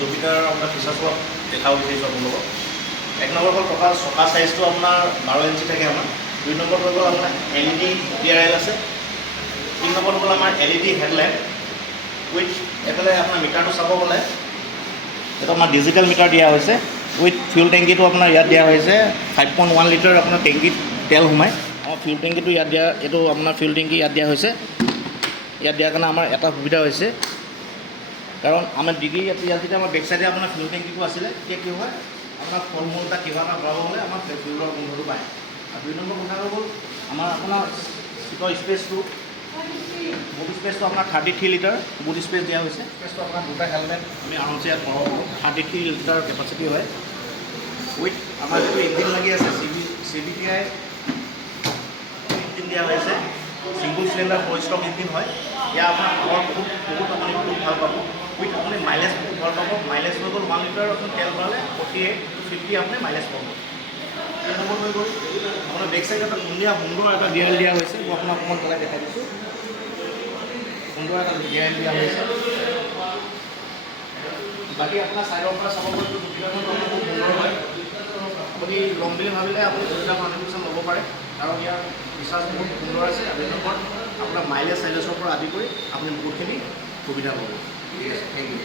Jupiter আপোনাৰ features অলপ দেখাব বিচাৰিছোঁ আপোনালোকক। এক নম্বৰ হ'ল টকাৰ চকা চাইজটো আপোনাৰ 12 ইঞ্চি থাকে আমাৰ। 2 নম্বৰ হৈ গ'ল আপোনাৰ LED DRL আছে। 3 নম্বৰ হ'ল আমাৰ LED হেডলাইট উইথ এফালে আপোনাৰ মিটাৰটো চাব গ'লে এইটো আমাৰ ডিজিটেল মিটাৰ দিয়া হৈছে উইথ ফিউল টেংকিটো আপোনাৰ ইয়াত দিয়া হৈছে 5.1 লিটাৰ আপোনাৰ টেংকিত তেল সোমায়। আমাৰ ফিউল টেংকিটো ইয়াত দিয়া, এইটো আপোনাৰ ফিউল টেংকি ইয়াত দিয়া হৈছে। ইয়াত দিয়াৰ কাৰণে আমাৰ এটা সুবিধা হৈছে, কাৰণ আমাৰ ডিগ্ৰী ইয়াত যেতিয়া আমাৰ বেক চাইডে আপোনাৰ ফিউল টেংকিটো আছিলে, তেতিয়া কি হয় আপোনাৰ ফল মূল এটা কিবা এটা ভৰাব হ'লে আমাৰ ফিউলৰ গোন্ধটো পায়। আৰু 2 নম্বৰ কথা হৈ গ'ল আমাৰ আপোনাৰ চিটৰ স্পেচটো, বুট স্পেচটো আপোনাৰ 33 লিটাৰ বুট স্পেচ দিয়া হৈছে। স্পেচটো আপোনাৰ দুটা হেলমেট আমি আৰামছে ইয়াত ভৰাব পাৰোঁ। 33 লিটাৰ কেপাচিটি হয়। উইথ আমাৰ যিটো ইঞ্জিন লাগি আছে CVTI ইঞ্জিন দিয়া হৈছে। সিংগল সিলিণ্ডাৰ 4 ষ্টক ইঞ্জিন হয়। ইয়াৰ আপোনাৰ পাৱাৰ বহুত আপুনি বহুত ভাল পাব। উইথ আপুনি মাইলেজ বহুত ভাল পাব। মাইলেজ হৈ গ'ল 1 লিটাৰ আপুনি তেল ভৰালে 48 to 50 আপুনি মাইলেজ পাব। এই নম্বৰ হৈ গ'ল আপোনাৰ বেক চাইড এটা ধুনীয়া সুন্দৰ এটা DRL দিয়া হৈছে। মই আপোনাক অকণমান পেলাই দেখাই দিছোঁ। সুন্দৰ এটা DRL দিয়া হৈছে। বাকী আপোনাৰ চাইডৰ পৰা চাব গ'লে জুপিটাৰখন বহুত সুন্দৰ হয়। আপুনি ল'ম বুলি ভাবিলে আপুনি জুপিটাৰ 100% ল'ব পাৰে, কাৰণ ইয়াৰ ফিচাৰ্ছ বহুত সুন্দৰ আছে। আৰু নম্বৰ আপোনাৰ মাইলেজ চাইলেজৰ পৰা আদি কৰি আপুনি বহুতখিনি সুবিধা পাব। ঠিক আছে, থেংক ইউ।